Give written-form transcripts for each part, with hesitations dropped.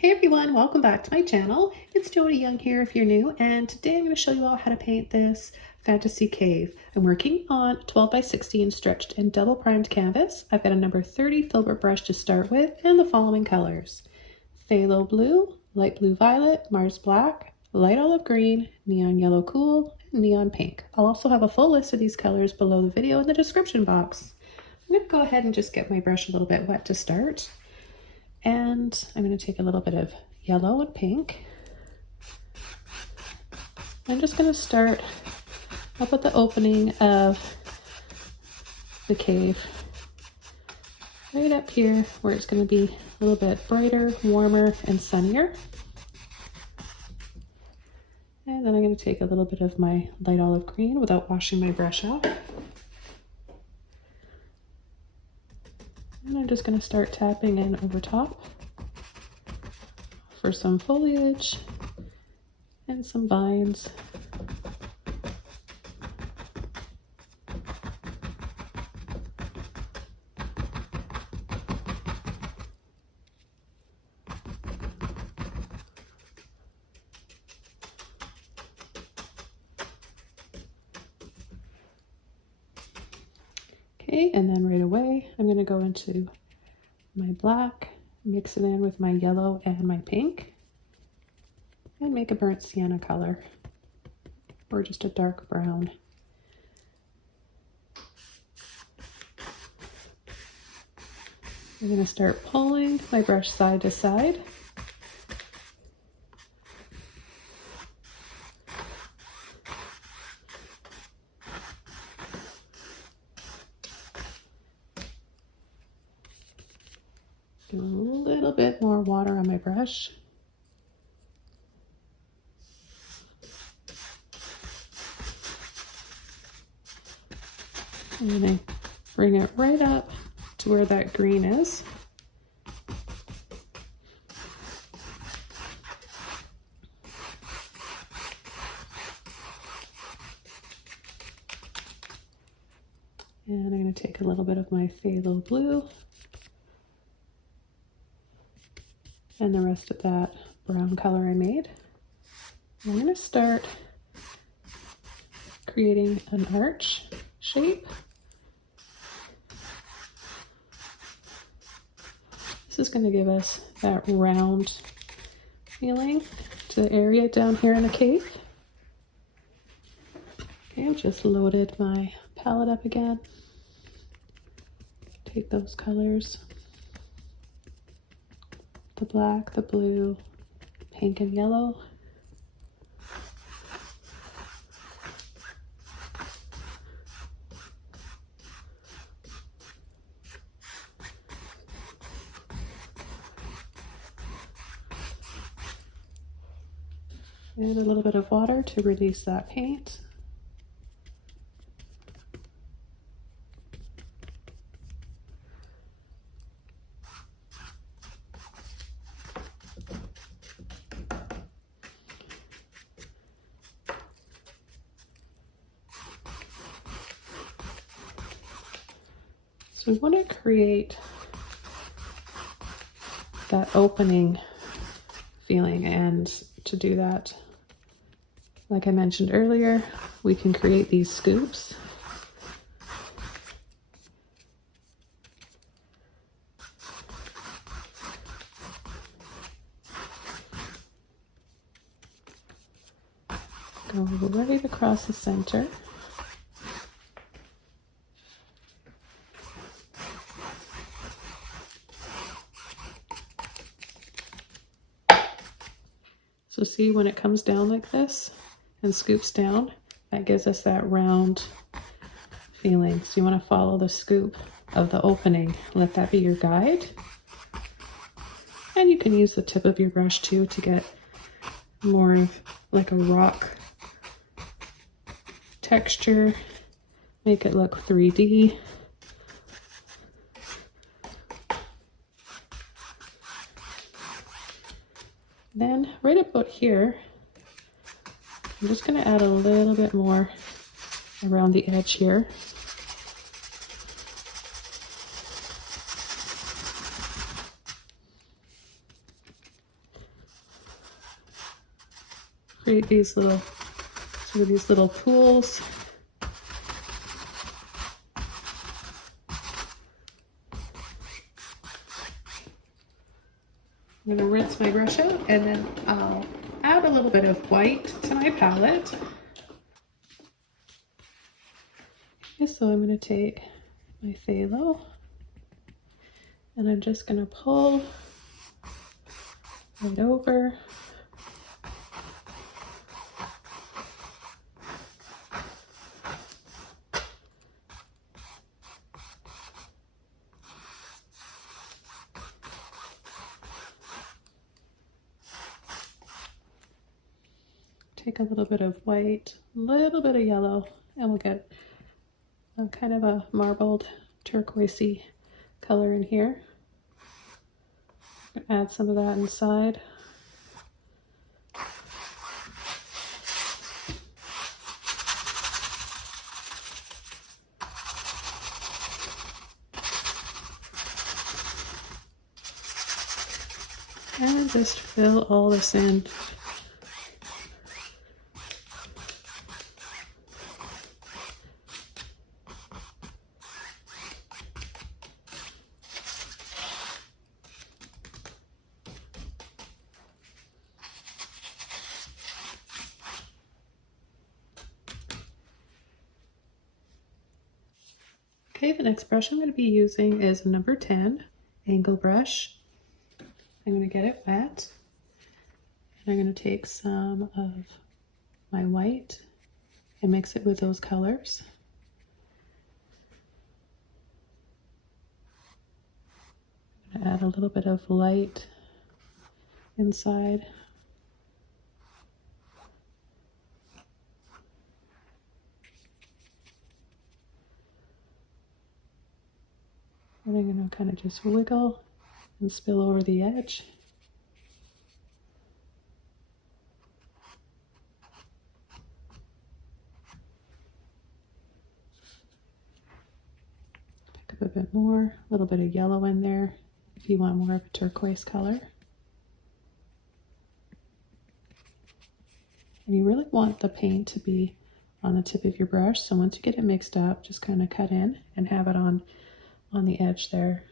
Hey everyone, welcome back to my channel. It's Joni Young here if you're new, and today I'm going to show you all how to paint this fantasy cave. I'm working on 12 by 16 stretched and double primed canvas. I've got a number 30 filbert brush to start with and the following colors: phthalo blue, light blue violet, Mars black, light olive green, neon yellow cool, and neon pink. I'll also have a full list of these colors below the video in the description box. I'm going to go ahead and just get my brush a little bit wet to start. And I'm going to take a little bit of yellow and pink. I'm just going to start up at the opening of the cave, right up here where it's going to be a little bit brighter, warmer, and sunnier. And then I'm going to take a little bit of my light olive green without washing my brush off. And I'm just going to start tapping in over top for some foliage and some vines. Okay, and then right away, I'm going to go into my black, mix it in with my yellow and my pink, and make a burnt sienna color, or just a dark brown. I'm going to start pulling my brush side to side. Do a little bit more water on my brush. And then I bring it right up to where that green is. And I'm going to take a little bit of my phthalo blue and the rest of that brown color I made. I'm going to start creating an arch shape. This is going to give us that round feeling to the area down here in the cave. Okay, I've just loaded my palette up again. Take those colors, the black, the blue, pink, and yellow. And a little bit of water to release that paint. So we want to create that opening feeling, and to do that, like I mentioned earlier, we can create these scoops. Go right across the center. So see, when it comes down like this and scoops down, that gives us that round feeling. So you want to follow the scoop of the opening. Let that be your guide. And you can use the tip of your brush too to get more of like a rock texture. Make it look 3D. Then right about here, I'm just going to add a little bit more around the edge here. create these little pools. I'm going to rinse my brush out, and then I'll add a little bit of white to my palette. Okay, so I'm going to take my phthalo, and I'm just going to pull right over. Take a little bit of white, a little bit of yellow, and we'll get a kind of a marbled turquoisey color in here. Add some of that inside. And just fill all this in. Okay, the next brush I'm going to be using is a number 10 angle brush. I'm going to get it wet, and I'm going to take some of my white and mix it with those colors. I'm going to add a little bit of light inside. And I'm going to kind of just wiggle and spill over the edge. Pick up a bit more, a little bit of yellow in there if you want more of a turquoise color. And you really want the paint to be on the tip of your brush, so once you get it mixed up, just kind of cut in and have it on the edge there.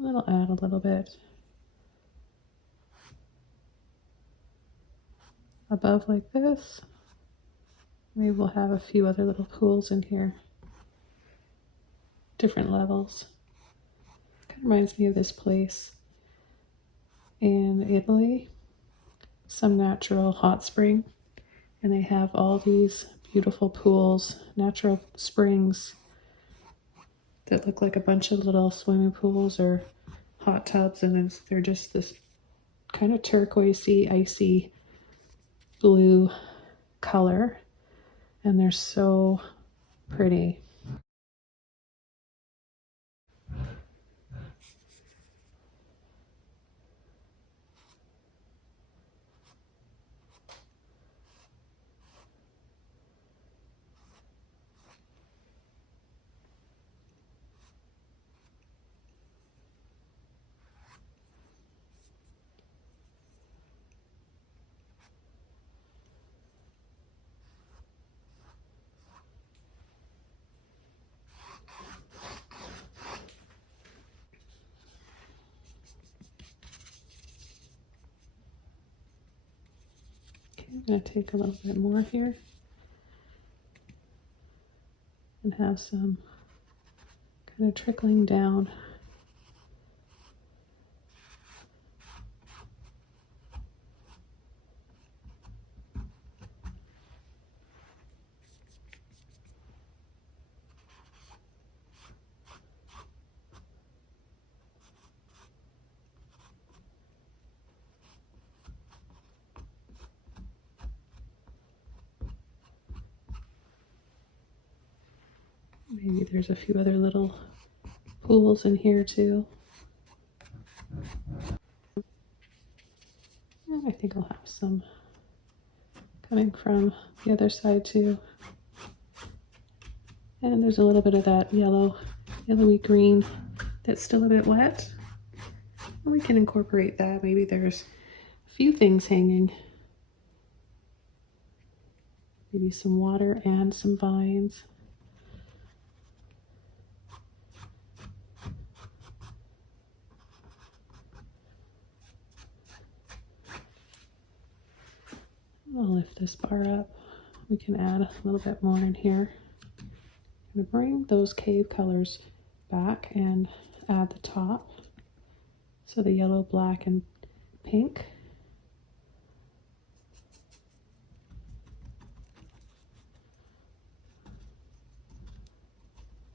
And I'll add a little bit above like this. Maybe we'll have a few other little pools in here, different levels. Kind of reminds me of this place in Italy, some natural hot spring, and they have all these beautiful pools, natural springs that look like a bunch of little swimming pools or hot tubs, and they're just this kind of turquoisey, icy blue color, and they're so pretty. I'm going to take a little bit more here and have some kind of trickling down. Maybe there's a few other little pools in here too. And I think I'll have some coming from the other side too. And there's a little bit of that yellowy green that's still a bit wet. And we can incorporate that. Maybe there's a few things hanging. Maybe some water and some vines. I'll lift this bar up. We can add a little bit more in here. I'm going to bring those cave colors back and add the top. So the yellow, black, and pink.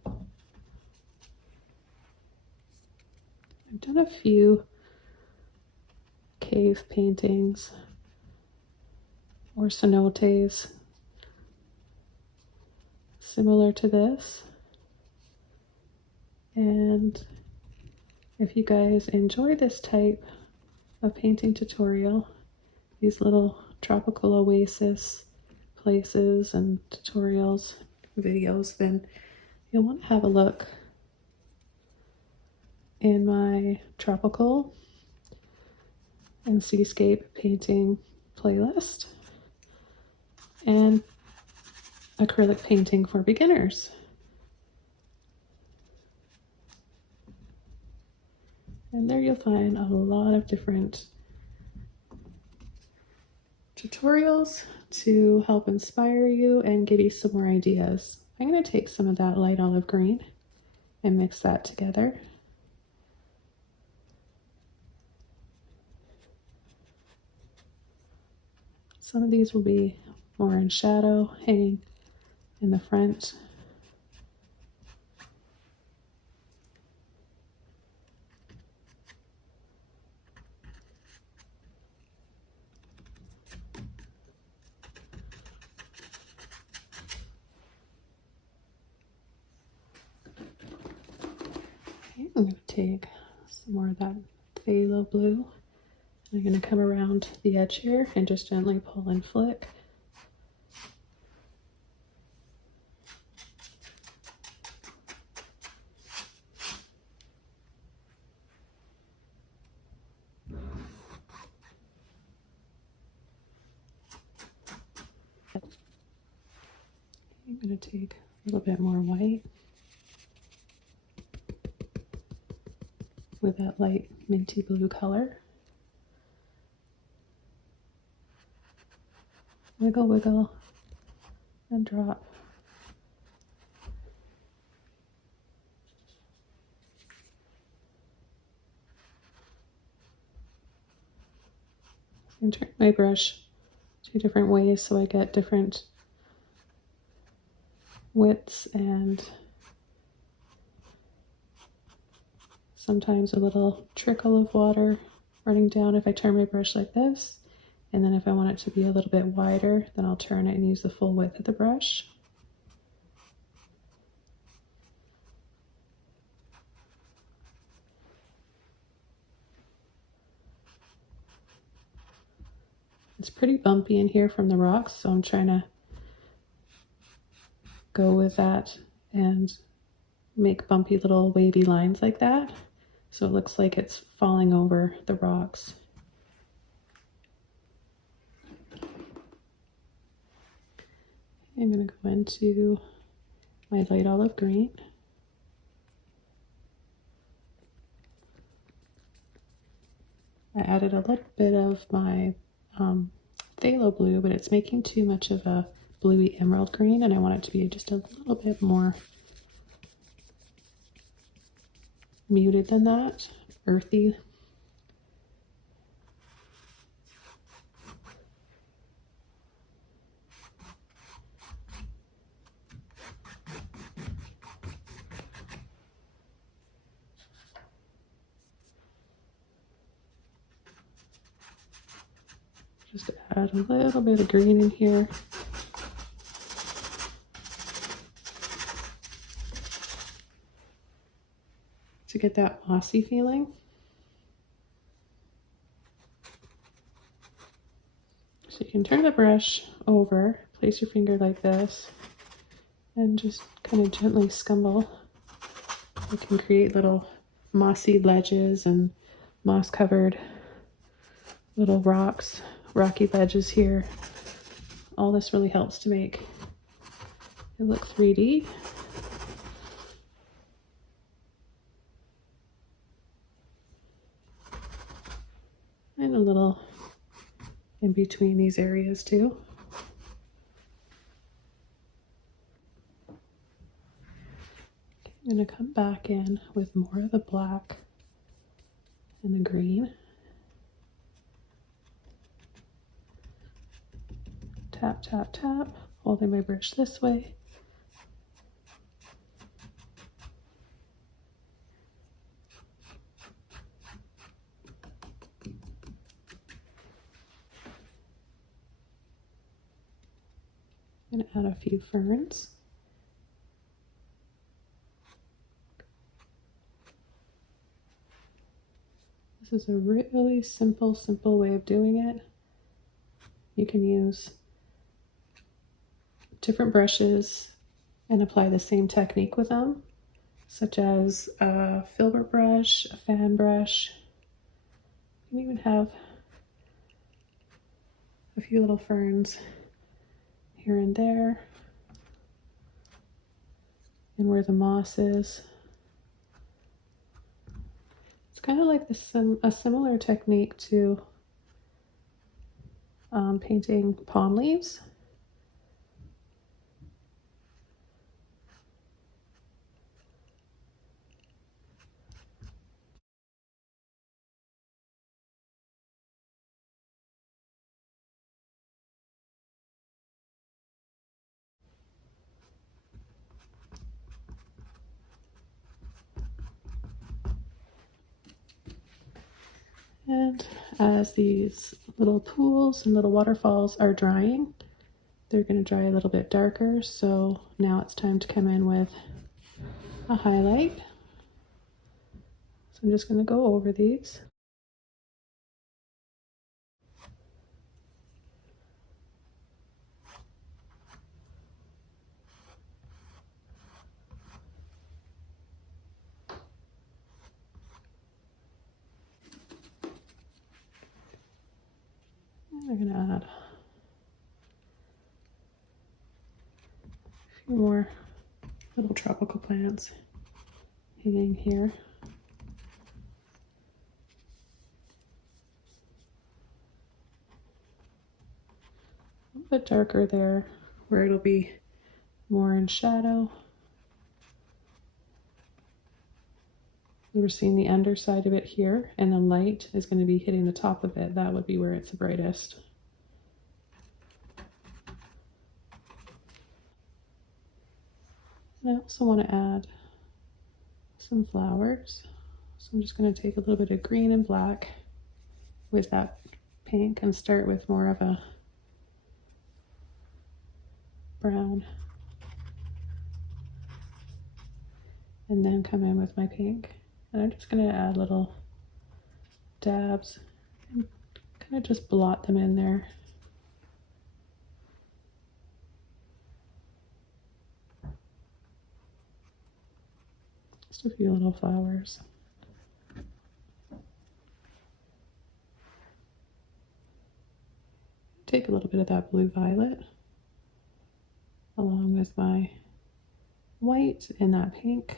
I've done a few cave paintings or cenotes similar to this. And if you guys enjoy this type of painting tutorial, these little tropical oasis places and tutorials, videos, then you'll want to have a look in my tropical and seascape painting playlist and acrylic painting for beginners. And there you'll find a lot of different tutorials to help inspire you and give you some more ideas. I'm going to take some of that light olive green and mix that together. Some of these will be more in shadow, hanging in the front. Okay, I'm going to take some more of that phthalo blue. I'm going to come around the edge here and just gently pull and flick. I'm going to take a little bit more white with that light minty blue color. Wiggle, wiggle, and drop. I'm turn my brush 2 different ways so I get different widths and sometimes a little trickle of water running down if I turn my brush like this. And then if I want it to be a little bit wider, then I'll turn it and use the full width of the brush. It's pretty bumpy in here from the rocks, so I'm trying to go with that and make bumpy little wavy lines like that, so it looks like it's falling over the rocks. I'm going to go into my light olive green. I added a little bit of my phthalo blue, but it's making too much of a bluey emerald green, and I want it to be just a little bit more muted than that, earthy. Just add a little bit of green in here. to get that mossy feeling. So you can turn the brush over, place your finger like this, and just kind of gently scumble. You can create little mossy ledges and moss-covered little rocky ledges here. All this really helps to make it look 3D. And a little in between these areas too. I'm going to come back in with more of the black and the green. Tap, tap, tap, holding my brush this way. I'm going to add a few ferns. This is a really simple way of doing it. You can use different brushes and apply the same technique with them, such as a filbert brush, a fan brush. You can even have a few little ferns here and there, and where the moss is. It's kind of like a similar technique to painting palm leaves. And as these little pools and little waterfalls are drying, they're going to dry a little bit darker. So now it's time to come in with a highlight. So I'm just going to go over these. And we're going to add a few more little tropical plants hanging here. A little bit darker there where it'll be more in shadow. We're seeing the underside of it here, and the light is going to be hitting the top of it. That would be where it's the brightest. And I also want to add some flowers. So I'm just going to take a little bit of green and black with that pink and start with more of a brown. And then come in with my pink. And I'm just going to add little dabs and kind of just blot them in there. Just a few little flowers. Take a little bit of that blue violet along with my white and that pink.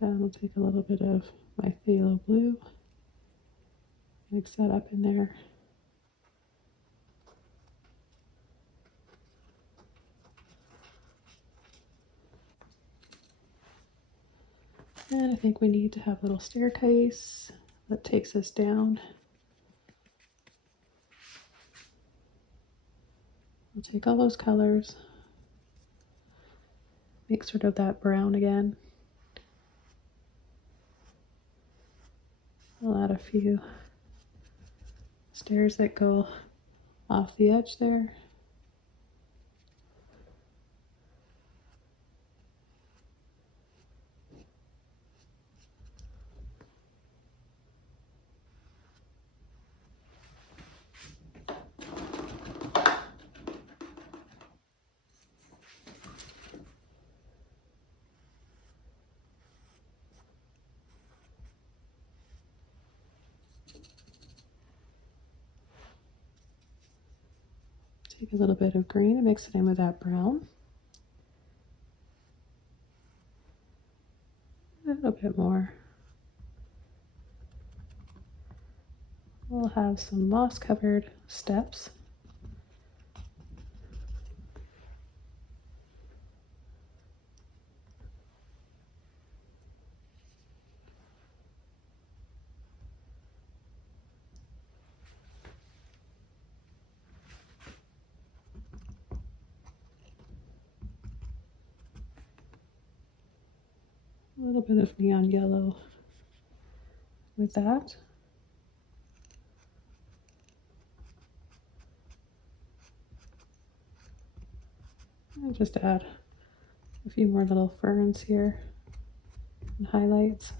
And we'll take a little bit of my phthalo blue, mix that up in there. And I think we need to have a little staircase that takes us down. We'll take all those colors make sort of that brown again. I'll add a few stairs that go off the edge there. Take a little bit of green and mix it in with that brown. A little bit more. We'll have some moss-covered steps. A little bit of neon yellow with that. And just add a few more little ferns here and highlights.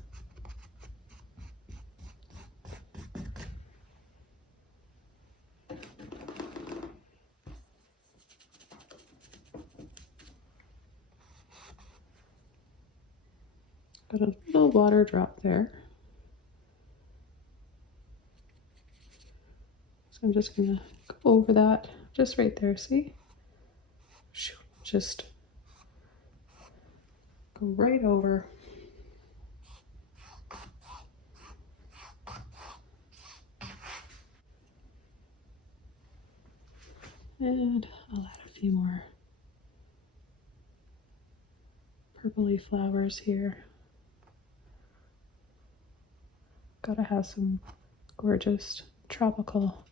Got a little water drop there. So I'm just gonna go over that, just right there, see? Just go right over. And I'll add a few more purpley flowers here. Gotta have some gorgeous tropical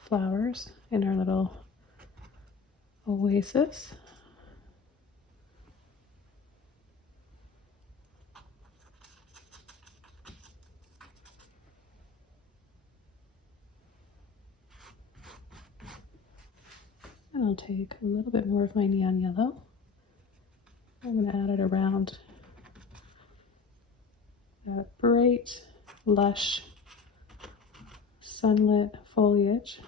flowers in our little oasis. And I'll take a little bit more of my neon yellow. I'm going to add it around that bright, lush, sunlit foliage.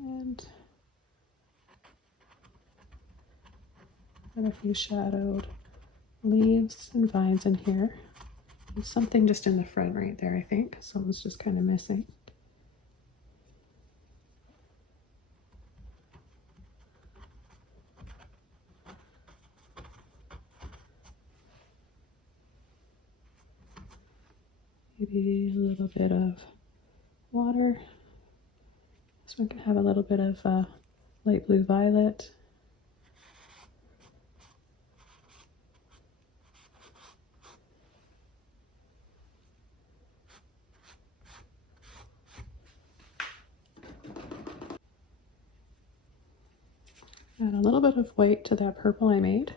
And add a few shadowed leaves and vines in here. There's something just in the front right there, I think. Something's just kind of missing. Maybe a little bit of water. This one can have a little bit of light blue violet. Add a little bit of white to that purple I made.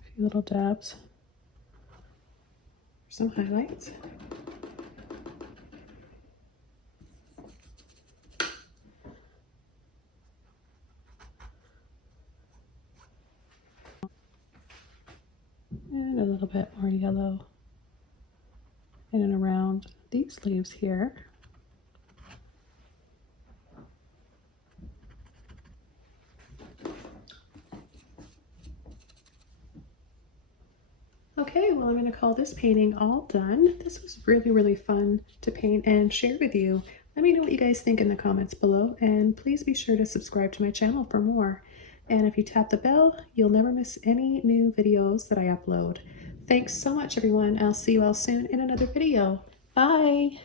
A few little dabs for some highlights. And a little bit more yellow in and around these leaves here. Okay, well, I'm going to call this painting all done. This was really, really fun to paint and share with you. Let me know what you guys think in the comments below, and please be sure to subscribe to my channel for more. And if you tap the bell, you'll never miss any new videos that I upload. Thanks so much, everyone. I'll see you all soon in another video. Bye!